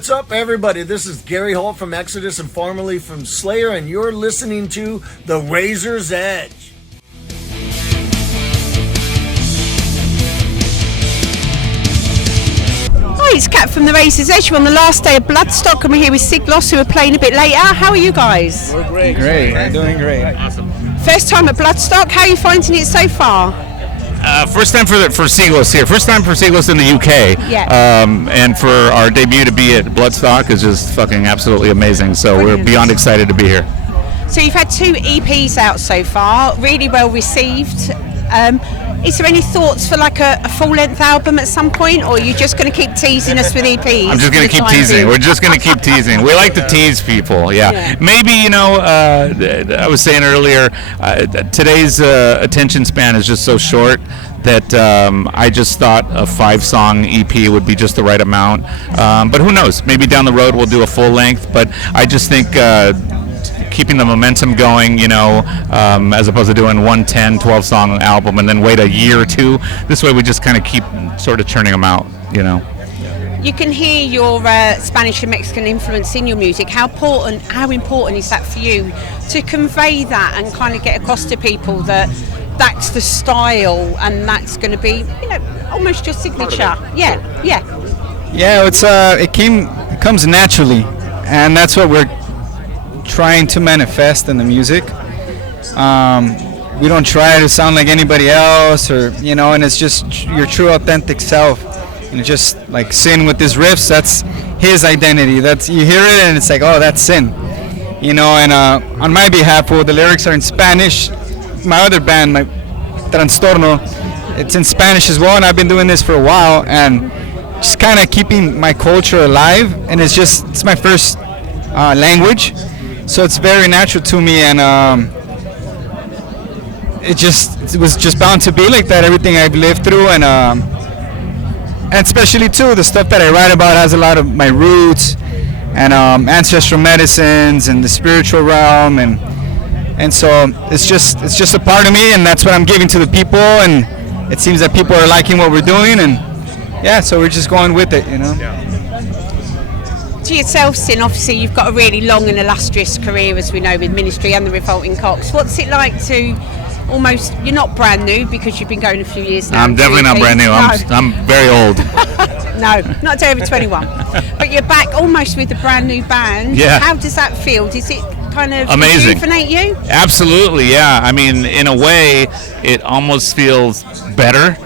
what's up, everybody? This is Gary Holt from Exodus and formerly from Slayer, and you're listening to The Razor's Edge. Hi, it's Kat from The Razor's Edge. We're on the last day of Bloodstock, and we're here with Siglos, who are playing a bit later. How are you guys? We're great. Great, we're doing great. Awesome. First time at Bloodstock. How are you finding it so far? First time for Siglos here. First time for Siglos in the UK. Yeah. And for our debut to be at Bloodstock is just fucking absolutely amazing. So Brilliant. We're beyond excited to be here. So you've had 2 EPs out so far, really well received. Is there any thoughts for like a full-length album at some point, or are you just going to keep teasing us with EPs? I'm just going to keep teasing. We're just going to keep teasing. We like to tease people, yeah. Maybe, I was saying earlier, today's attention span is just so short that I just thought a 5-song EP would be just the right amount. But who knows? Maybe down the road we'll do a full length. But I just think keeping the momentum going, as opposed to doing 1 10, 12-song album and then wait a year or 2. This way we just kind of keep sort of churning them out, You can hear your Spanish and Mexican influence in your music. How important is that for you to convey that and kind of get across to people that that's the style and that's going to be, almost your signature? Yeah. Yeah, it comes naturally, and that's what we're trying to manifest in the music. We don't try to sound like anybody else, or and it's just your true authentic self. And just like Sin with his riffs, that's his identity. That's, you hear it and it's like, oh, that's Sin. And on my behalf, well, the lyrics are in Spanish. My other band, my Trastorno, it's in Spanish as well, and I've been doing this for a while and just kind of keeping my culture alive. And it's my first language, so it's very natural to me, and it was just bound to be like that. Everything I've lived through, and especially too the stuff that I write about has a lot of my roots and ancestral medicines and the spiritual realm, and so it's just a part of me, and that's what I'm giving to the people, and it seems that people are liking what we're doing, and so we're just going with it, To yourself, Sin, obviously you've got a really long and illustrious career, as we know, with Ministry and the Revolting Cocks. What's it like to almost, you're not brand new because you've been going a few years now. I'm definitely not brand new. No. I'm very old. No, not to over 21. But you're back almost with a brand new band. Yeah. How does that feel? Does it kind of amazing rejuvenate you? Absolutely, yeah. I mean, in a way, it almost feels better.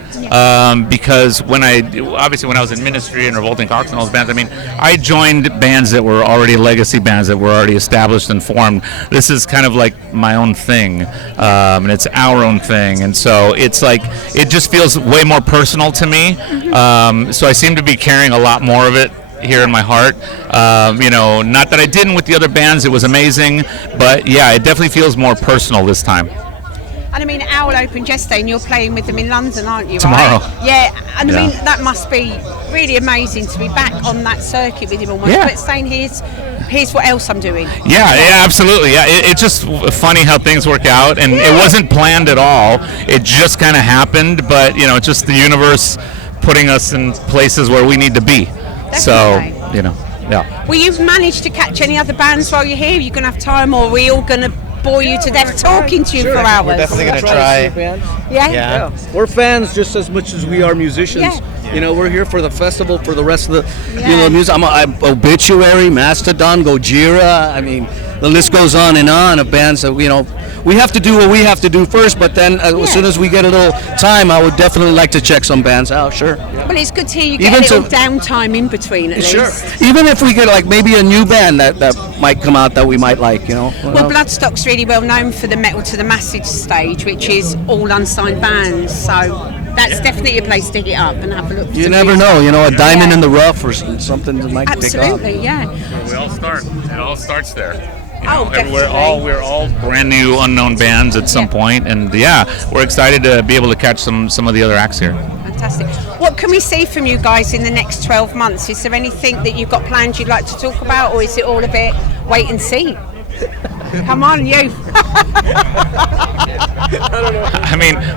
Because when I was in Ministry and Revolting Cocks and all those bands, I joined bands that were already legacy bands that were already established and formed. This is kind of like my own thing, and it's our own thing, and so it's like, it just feels way more personal to me. So I seem to be carrying a lot more of it here in my heart. Not that I didn't with the other bands, it was amazing, but yeah, it definitely feels more personal this time. And Owl opened yesterday, and you're playing with them in London, aren't you? Tomorrow. Right? Yeah, and that must be really amazing to be back on that circuit with him almost. Yeah. But saying, here's what else I'm doing. Yeah, absolutely. Yeah, it's just funny how things work out, and it wasn't planned at all. It just kind of happened, but it's just the universe putting us in places where we need to be. Definitely. So, yeah. Will you manage to catch any other bands while you're here? Are you going to have time, or are we all going to bore you to death talking to you for hours? We're definitely going to try. Yeah? We're fans just as much as we are musicians. Yeah. We're here for the festival, for the rest of the music. I'm Obituary, Mastodon, Gojira. The list goes on of bands that we have to do what we have to do first, but then as soon as we get a little time, I would definitely like to check some bands out. Sure. Well, it's good to hear you get a little downtime in between at least. Sure. Even if we get maybe a new band that might come out that we might like, Well, Bloodstock's really well known for the Metal to the Massage stage, which is all unsigned bands, so that's definitely a place to hit up and have a look. You never know, a diamond in the rough or something that might pick up. Absolutely, yeah. We all start. It all starts there. Definitely. We're all brand new, unknown bands at some point, and we're excited to be able to catch some of the other acts here. Fantastic. What can we see from you guys in the next 12 months? Is there anything that you've got planned you'd like to talk about, or is it all a bit wait and see? Come on, you.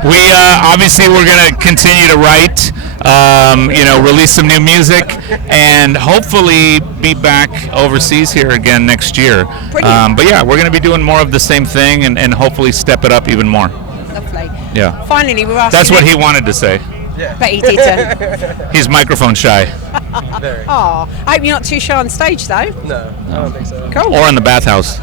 We obviously we're going to continue to write. release some new music, and hopefully be back overseas here again next year. But yeah, we're going to be doing more of the same thing, and hopefully step it up even more. Lovely. Yeah. Finally, we're asking. That's what he wanted to say. But he didn't. He's microphone shy. Very. Oh, I hope you're not too shy on stage, though. No, I don't think so. Cool. Or in the bathhouse.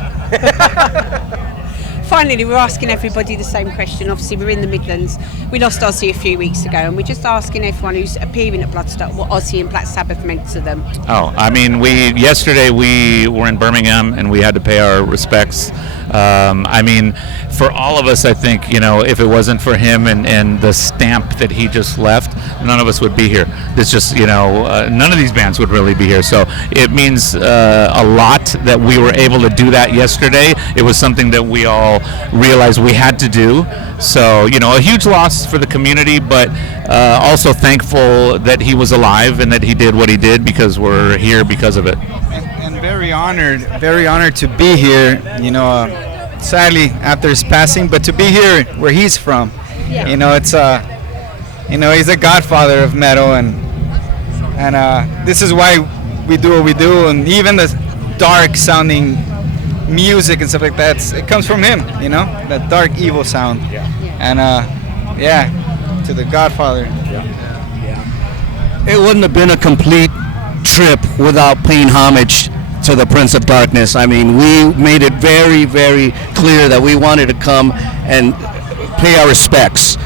Finally, we're asking everybody the same question. Obviously, we're in the Midlands. We lost Ozzy a few weeks ago, and we're just asking everyone who's appearing at Bloodstock what Ozzy and Black Sabbath meant to them. Oh, I mean, yesterday we were in Birmingham and we had to pay our respects. I mean, for all of us, I think, if it wasn't for him and the stamp that he just left, none of us would be here. It's just, none of these bands would really be here. So it means a lot that we were able to do that yesterday. It was something that we all realized we had to do. So, a huge loss for the community, but also thankful that he was alive and that he did what he did, because we're here because of it. And very honored to be here, sadly after his passing, but to be here where he's from. Yeah. It's he's a godfather of metal, and this is why we do what we do, and even the dark sounding music and stuff like that, it comes from him, that dark evil sound. And to the godfather. It wouldn't have been a complete trip without paying homage to the Prince of Darkness. I mean, we made it very, very clear that we wanted to come and pay our respects.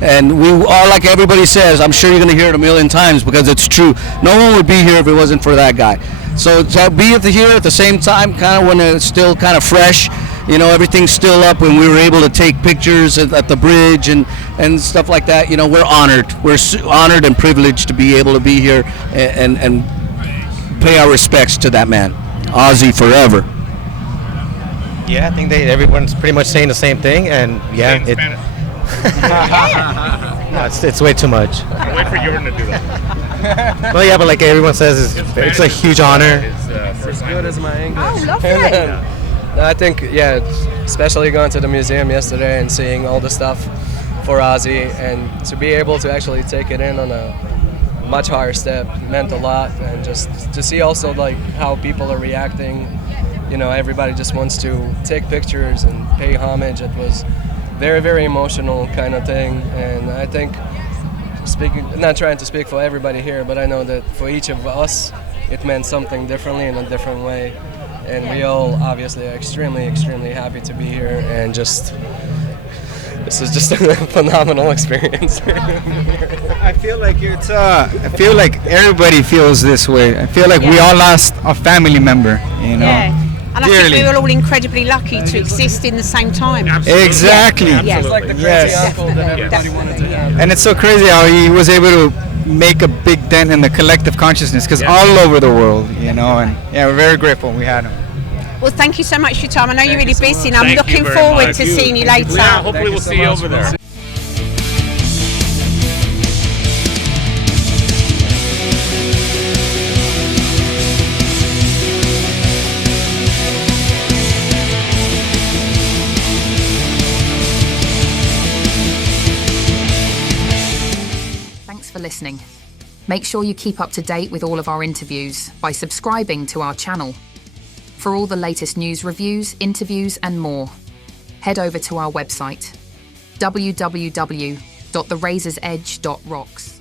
And we are, like everybody says, I'm sure you're going to hear it a million times because it's true. No one would be here if it wasn't for that guy. So to be here at the same time, kind of when it's still kind of fresh, everything's still up, when we were able to take pictures at the bridge and stuff like that, we're honored. We're honored and privileged to be able to be here and pay our respects to that man. Ozzy forever. Yeah, I think everyone's pretty much saying the same thing, and no, it's way too much. I'll wait for Jordan to do that. Well, yeah, but like everyone says, it's a huge honor. As good as my English. Oh, lovely. I think, especially going to the museum yesterday and seeing all the stuff for Ozzy, and to be able to actually take it in on a much higher step meant a lot, and just to see also like how people are reacting. Everybody just wants to take pictures and pay homage. It was very, very emotional kind of thing, and I think, not trying to speak for everybody here, but I know that for each of us it meant something differently in a different way, and we all obviously are extremely, extremely happy to be here, and this is just a phenomenal experience. I feel like everybody feels this way. I feel like we all lost a family member, Yeah. And I think Dearly. we were all incredibly lucky to exist in the same time. Exactly. Yeah. It's like the crazy Yes. uncle that everybody wanted to have. And it's so crazy how he was able to make a big dent in the collective consciousness, because all over the world, and we're very grateful we had him. Well, thank you so much for your time. I know you're really busy, and I'm Thank you looking very forward much. to seeing you later. Yeah, hopefully we'll see you over there. Thanks for listening. Make sure you keep up to date with all of our interviews by subscribing to our channel. For all the latest news, reviews, interviews and more, head over to our website www.therazorsedge.rocks.